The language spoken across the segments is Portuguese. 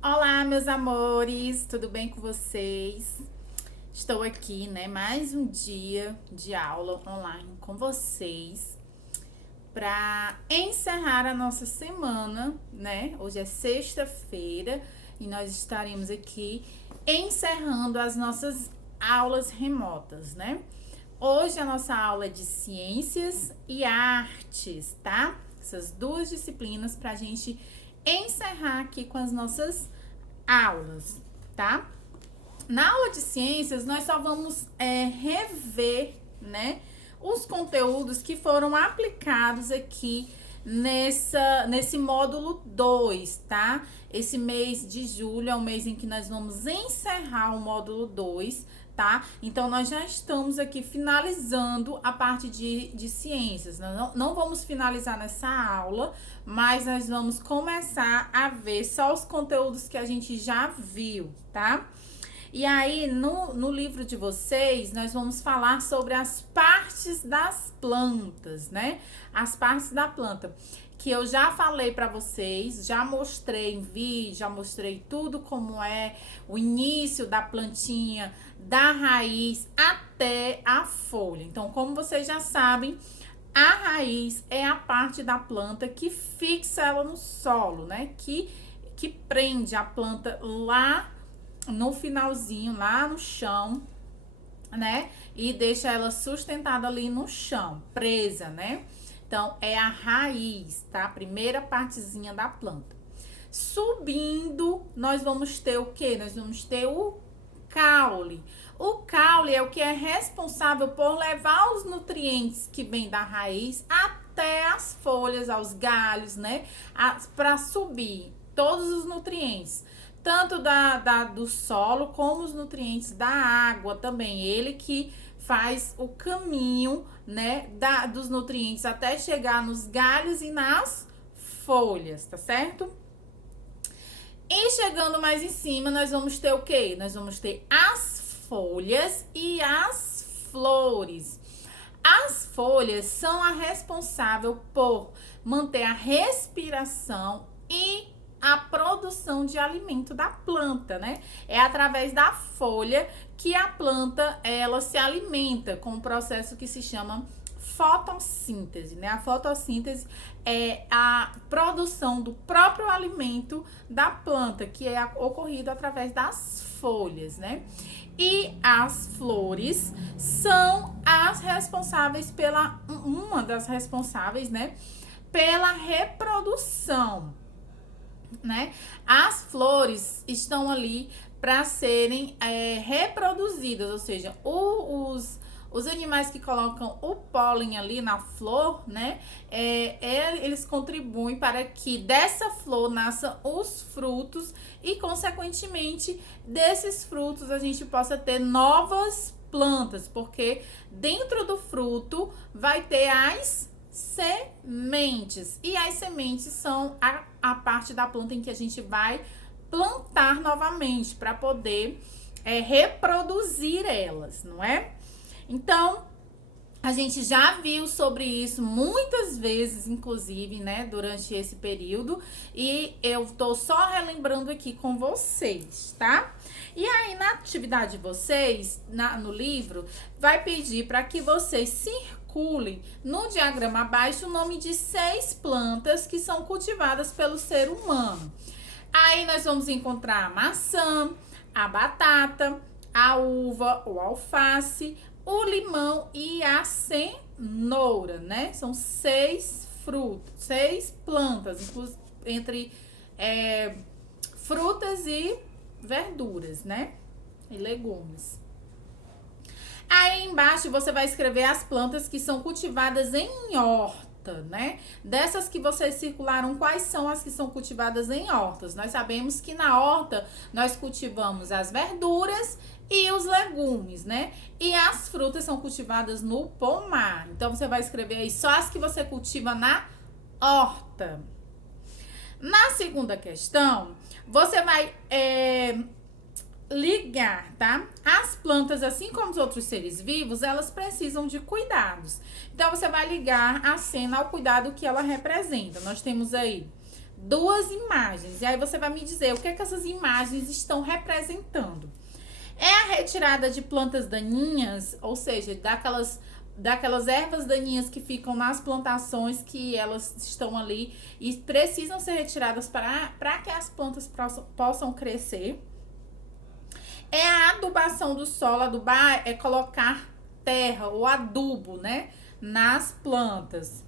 Olá, meus amores, tudo bem com vocês? Estou aqui, né, mais um dia de aula online com vocês para encerrar a nossa semana, né? Hoje é sexta-feira e nós estaremos aqui encerrando as nossas aulas remotas, né? Hoje a nossa aula é de ciências e artes, tá? Essas duas disciplinas para a gente encerrar aqui com as nossas aulas, tá? Na aula de ciências, nós só vamos rever, né, os conteúdos que foram aplicados aqui nesse módulo 2, tá? Esse mês de julho é o mês em que nós vamos encerrar o módulo 2, tá? Então, nós já estamos aqui finalizando a parte de ciências. Nós não vamos finalizar nessa aula, mas nós vamos começar a ver só os conteúdos que a gente já viu, tá? E aí, no livro de vocês, nós vamos falar sobre as partes das plantas, né? As partes da planta, que eu já falei para vocês, já mostrei em vídeo, já mostrei tudo como é o início da plantinha, da raiz até a folha. Então, como vocês já sabem, a raiz é a parte da planta que fixa ela no solo, né? Que prende a planta lá no finalzinho, lá no chão, né? E deixa ela sustentada ali no chão, presa, né? Então, é a raiz, tá? A primeira partezinha da planta. Subindo, nós vamos ter o quê? Nós vamos ter o caule. O caule é o que é responsável por levar os nutrientes que vêm da raiz até as folhas, aos galhos, né? Para subir todos os nutrientes, tanto do solo como os nutrientes da água também. Ele que faz o caminho, né, dos nutrientes até chegar nos galhos e nas folhas, tá certo? E chegando mais em cima, nós vamos ter o quê? Nós vamos ter as folhas e as flores. As folhas são a responsável por manter a respiração e a produção de alimento da planta, né? É através da folha que a planta ela se alimenta com um processo que se chama fotossíntese, né? A fotossíntese é a produção do próprio alimento da planta, que é ocorrido através das folhas, né? E as flores são as responsáveis uma das responsáveis, né? Pela reprodução, né? As flores estão ali para serem reproduzidas, ou seja, os animais que colocam o pólen ali na flor, né? Eles contribuem para que dessa flor nasçam os frutos e, consequentemente, desses frutos a gente possa ter novas plantas, porque dentro do fruto vai ter as sementes. E as sementes são a parte da planta em que a gente vai plantar novamente para poder reproduzir elas, não é? Então, a gente já viu sobre isso muitas vezes, inclusive, né, durante esse período, e eu tô só relembrando aqui com vocês, tá? E aí, na atividade de vocês, no livro, vai pedir para que vocês circulem no diagrama abaixo o nome de 6 plantas que são cultivadas pelo ser humano. Aí, nós vamos encontrar a maçã, a batata, a uva, o alface, o limão e a cenoura, né? São 6 frutos, 6 plantas, entre frutas e verduras, né? E legumes. Aí embaixo você vai escrever as plantas que são cultivadas em horta, né? Dessas que vocês circularam, quais são as que são cultivadas em hortas? Nós sabemos que na horta nós cultivamos as verduras e os legumes, né? E as frutas são cultivadas no pomar. Então, você vai escrever aí só as que você cultiva na horta. Na segunda questão, você vai ligar, tá? As plantas, assim como os outros seres vivos, elas precisam de cuidados. Então, você vai ligar a cena ao cuidado que ela representa. Nós temos aí duas imagens. E aí você vai me dizer o que é que essas imagens estão representando. É a retirada de plantas daninhas, ou seja, daquelas ervas daninhas que ficam nas plantações, que elas estão ali e precisam ser retiradas para que as plantas possam crescer. É a adubação do solo. Adubar é colocar terra ou adubo, né, nas plantas.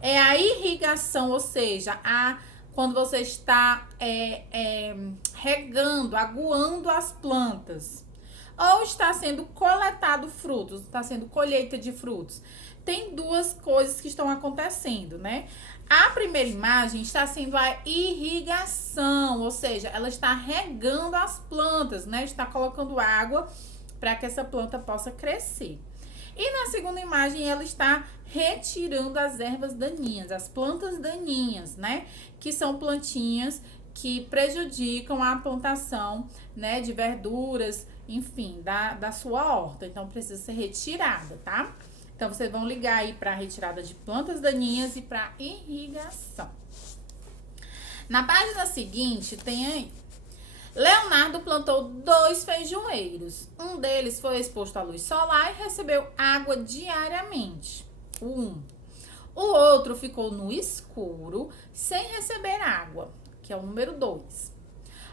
É a irrigação, ou seja, quando você está regando, aguando as plantas. Ou está sendo coletado frutos, está sendo colheita de frutos. Tem duas coisas que estão acontecendo, né? A primeira imagem está sendo a irrigação, ou seja, ela está regando as plantas, né? Está colocando água para que essa planta possa crescer. E na segunda imagem, ela está retirando as ervas daninhas, as plantas daninhas, né? Que são plantinhas que prejudicam a plantação, né, de verduras, enfim, da sua horta. Então, precisa ser retirada, tá? Então, vocês vão ligar aí para retirada de plantas daninhas e para irrigação. Na página seguinte, tem aí: Leonardo plantou 2 feijoeiros. Um deles foi exposto à luz solar e recebeu água diariamente. O outro ficou no escuro, sem receber água, que é o número 2.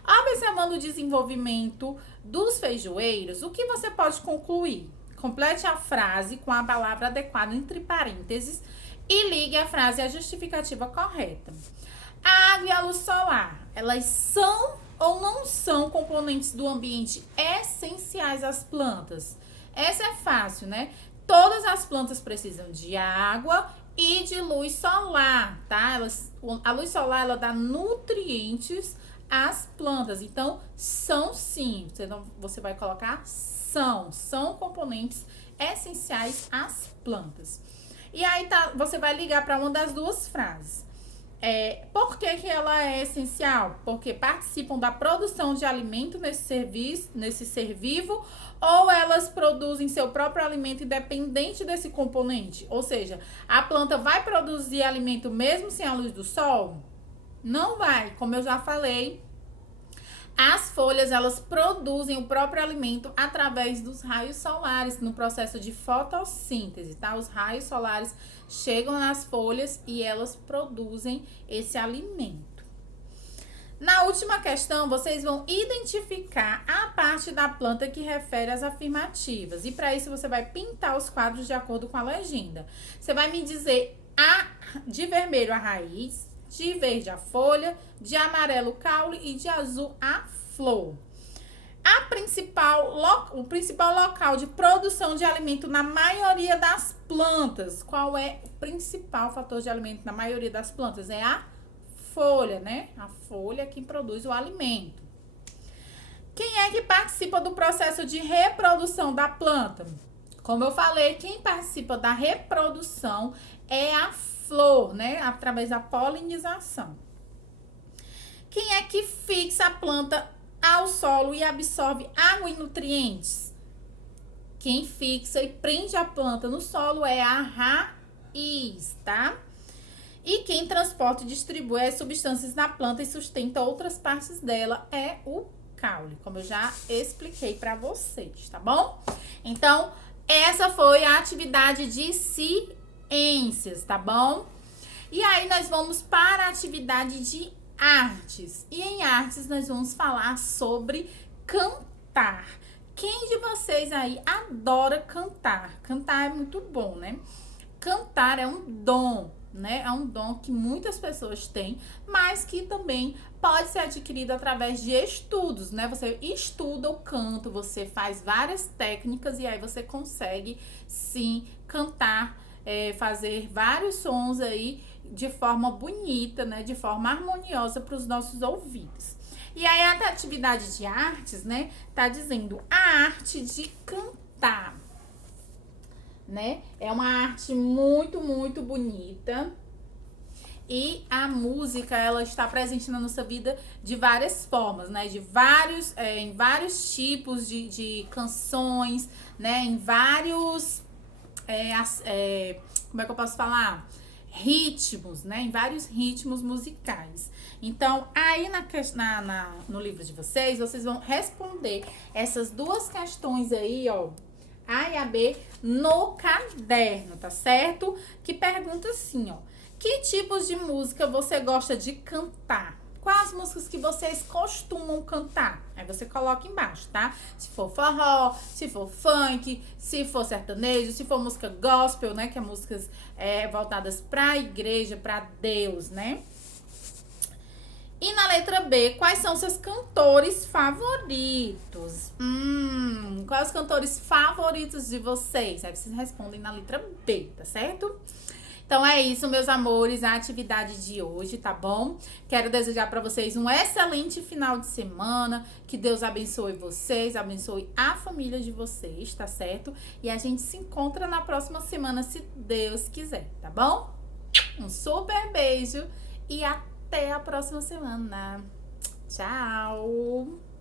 Observando o desenvolvimento dos feijoeiros, o que você pode concluir? Complete a frase com a palavra adequada entre parênteses e ligue a frase à justificativa correta. A água e a luz solar, elas são ou não são componentes do ambiente essenciais às plantas? Essa é fácil, né? Todas as plantas precisam de água e de luz solar, tá? A luz solar, ela dá nutrientes às plantas. Então, são sim. Você vai colocar são componentes essenciais às plantas. E aí, você vai ligar para uma das duas frases. Por que ela é essencial? Porque participam da produção de alimento nesse ser vivo, ou elas produzem seu próprio alimento independente desse componente? Ou seja, a planta vai produzir alimento mesmo sem a luz do sol? Não vai, como eu já falei. As folhas, elas produzem o próprio alimento através dos raios solares, no processo de fotossíntese, tá? Os raios solares chegam nas folhas e elas produzem esse alimento. Na última questão, vocês vão identificar a parte da planta que refere às afirmativas. E para isso, você vai pintar os quadros de acordo com a legenda. Você vai me dizer de vermelho a raiz, de verde a folha, de amarelo o caule e de azul a flor. O principal local de produção de alimento na maioria das plantas. Qual é o principal fator de alimento na maioria das plantas? É a folha, né? A folha é quem produz o alimento. Quem é que participa do processo de reprodução da planta? Como eu falei, quem participa da reprodução é a flor, né? Através da polinização. Quem é que fixa a planta ao solo e absorve água e nutrientes? Quem fixa e prende a planta no solo é a raiz, tá? E quem transporta e distribui as substâncias na planta e sustenta outras partes dela é o caule, como eu já expliquei para vocês, tá bom? Então, essa foi a atividade de ciências, tá bom? E aí, nós vamos para a atividade de artes. E em artes, nós vamos falar sobre cantar. Quem de vocês aí adora cantar? Cantar é muito bom, né? Cantar é um dom, né? É um dom que muitas pessoas têm, mas que também pode ser adquirido através de estudos, né? Você estuda o canto, você faz várias técnicas e aí você consegue, sim, cantar, fazer vários sons aí de forma bonita, né? De forma harmoniosa para os nossos ouvidos. E aí a atividade de artes, né? Tá dizendo a arte de cantar, né? É uma arte muito, muito bonita. E a música, ela está presente na nossa vida de várias formas, né? Em vários tipos de canções, né? Em vários... como é que eu posso falar? ritmos, né? Em vários ritmos musicais. Então, aí no livro de vocês vão responder essas duas questões aí, ó, A e a B, no caderno, tá certo? Que pergunta assim, ó, que tipos de música você gosta de cantar? Quais as músicas que vocês costumam cantar? Aí você coloca embaixo, tá? Se for forró, se for funk, se for sertanejo, se for música gospel, né? Que é músicas voltadas pra igreja, pra Deus, né? E na letra B, quais são seus cantores favoritos? Quais os cantores favoritos de vocês? Aí vocês respondem na letra B, tá certo? Então é isso, meus amores, a atividade de hoje, tá bom? Quero desejar para vocês um excelente final de semana, que Deus abençoe vocês, abençoe a família de vocês, tá certo? E a gente se encontra na próxima semana, se Deus quiser, tá bom? Um super beijo e até a próxima semana. Tchau!